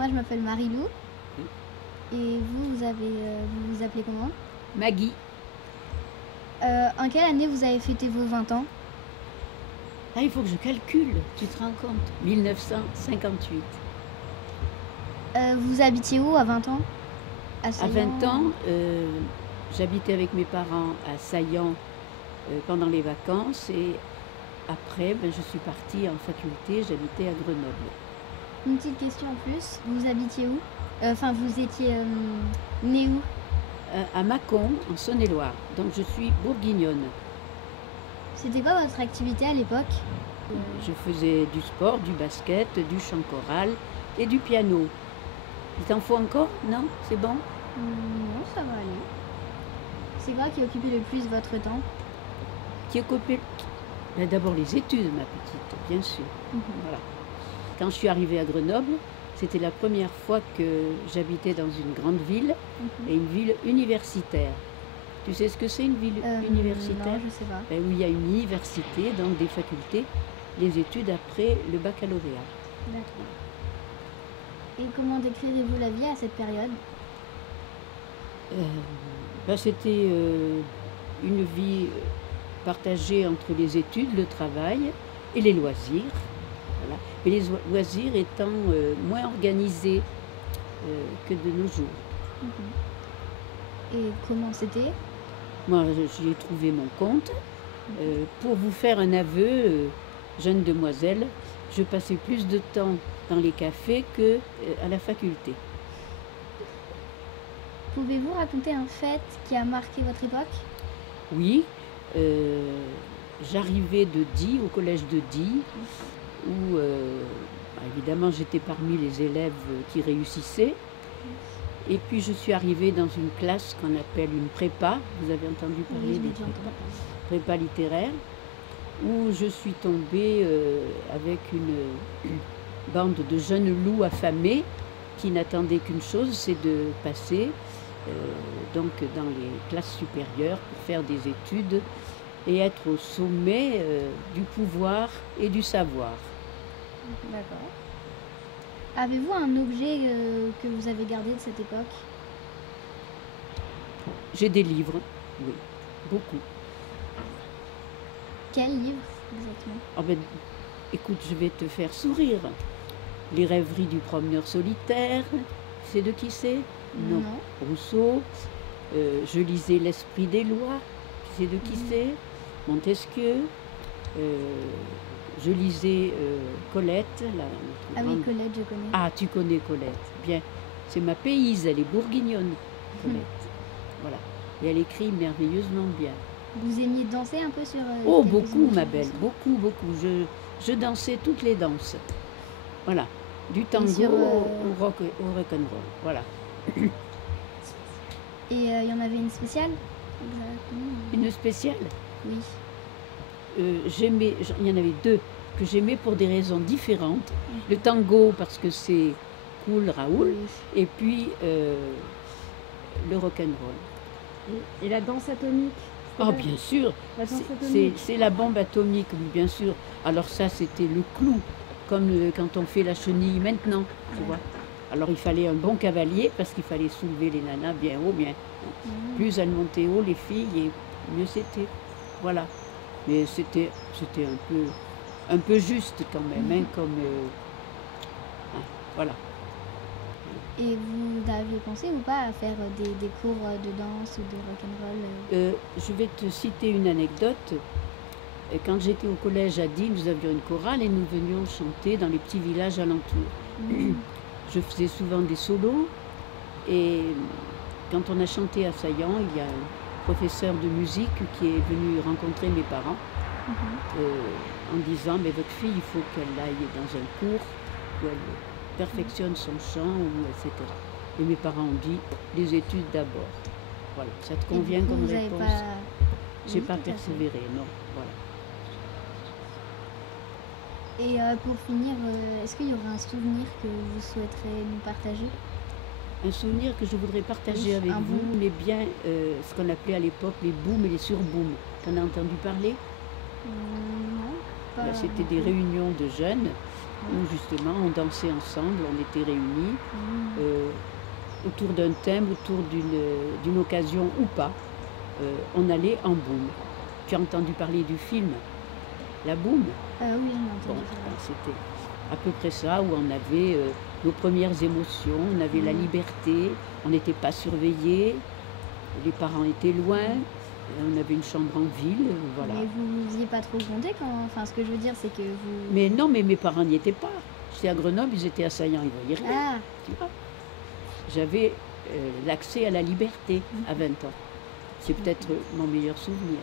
moi je m'appelle Marilou. Oui. Et vous vous appelez comment? Maggie. En quelle année vous avez fêté vos 20 ans? Ah, il faut que je calcule, tu te rends compte? 1958. Vous habitiez où à 20 ans? À Saillant 20 ans, j'habitais avec mes parents à Saillant pendant les vacances et après, je suis partie en faculté, j'habitais à Grenoble. Une petite question en plus, vous habitiez où? Enfin, vous étiez né où? À Mâcon, en Saône-et-Loire, donc je suis bourguignonne. C'était quoi votre activité à l'époque? Je faisais du sport, du basket, du chant choral et du piano. Il t'en faut encore? Non? C'est bon? Non, ça va aller. C'est quoi qui occupait le plus votre temps? Qui occupait d'abord les études, ma petite, bien sûr. Voilà. Quand je suis arrivée à Grenoble, c'était la première fois que j'habitais dans une grande ville et une ville universitaire. Tu sais ce que c'est une ville universitaire? Non, je sais pas. Où il y a une université, donc des facultés, les études après le baccalauréat. D'accord. Et comment décrirez-vous la vie à cette période? C'était une vie partagée entre les études, le travail et les loisirs. Voilà. Et les loisirs étant moins organisés que de nos jours. Et comment c'était? Moi, j'y ai trouvé mon compte. Pour vous faire un aveu, jeune demoiselle, je passais plus de temps dans les cafés qu'à la faculté. Pouvez-vous raconter un fait qui a marqué votre époque? Oui, j'arrivais de Die, au collège de Die, où évidemment j'étais parmi les élèves qui réussissaient. Et puis je suis arrivée dans une classe qu'on appelle une prépa. Vous avez entendu parler des prépa littéraires, où je suis tombée avec une bande de jeunes loups affamés qui n'attendaient qu'une chose, c'est de passer donc dans les classes supérieures pour faire des études et être au sommet du pouvoir et du savoir. D'accord. Avez-vous un objet que vous avez gardé de cette époque? J'ai des livres, oui, beaucoup. Quel livre exactement? Écoute, je vais te faire sourire. Les rêveries du promeneur solitaire, tu sais de qui c'est? Non. Rousseau. Je lisais L'Esprit des lois, tu sais de qui c'est? Montesquieu. Je lisais Colette. Ah oui, Colette, je connais. Ah, tu connais Colette. Bien, c'est ma payse, elle est bourguignonne, Colette. Voilà. Et elle écrit merveilleusement bien. Vous aimiez danser un peu sur... Oh, beaucoup, ma belle, beaucoup, beaucoup. Je dansais toutes les danses. Voilà. Du tango au rock'n'roll. Voilà. Et il y en avait une spéciale? Exactement. Une spéciale? Oui. Il y en avait deux que j'aimais pour des raisons différentes. Le tango parce que c'est cool, Raoul, et puis le rock'n'roll. Et la danse atomique? Ah, bien sûr, c'est la bombe atomique, oui, bien sûr. Alors ça, c'était le clou, comme quand on fait la chenille maintenant, tu vois. Alors il fallait un bon cavalier parce qu'il fallait soulever les nanas bien haut, bien. Plus elles montaient haut, les filles, et mieux c'était. Voilà. Mais c'était un peu juste quand même, comme... voilà. Et vous avez pensé ou pas à faire des cours de danse ou de rock'n'roll? Je vais te citer une anecdote. Quand j'étais au collège à Die, nous avions une chorale et nous venions chanter dans les petits villages alentours. Je faisais souvent des solos et quand on a chanté à Saillant, il y a un professeur de musique qui est venu rencontrer mes parents en disant mais votre fille, il faut qu'elle aille dans un cours où elle perfectionne son chant, etc. Et mes parents ont dit les études d'abord. Voilà, ça te convient comme réponse? J'ai pas persévéré, non. Voilà. Et pour finir, est-ce qu'il y aurait un souvenir que vous souhaiterez nous partager? Un souvenir que je voudrais partager avec vous, mais bien ce qu'on appelait à l'époque les booms et les surbooms. T'en as entendu parler? Non. C'était des réunions de jeunes où justement on dansait ensemble, on était réunis autour d'un thème, autour d'une occasion ou pas. On allait en boum. Tu as entendu parler du film La Boum? Oui, j'en ai Bon, entendu parler. c'était à peu près ça, où on avait nos premières émotions, on avait la liberté, on n'était pas surveillés, les parents étaient loin, on avait une chambre en ville, voilà. Mais vous n'osiez pas trop compter quand... Enfin, ce que je veux dire, c'est que vous... Mais non, mais mes parents n'y étaient pas. J'étais à Grenoble, ils étaient assaillants, ils ne voyaient rien. Ah, Tu vois. J'avais l'accès à la liberté à 20 ans. C'est peut-être mon meilleur souvenir.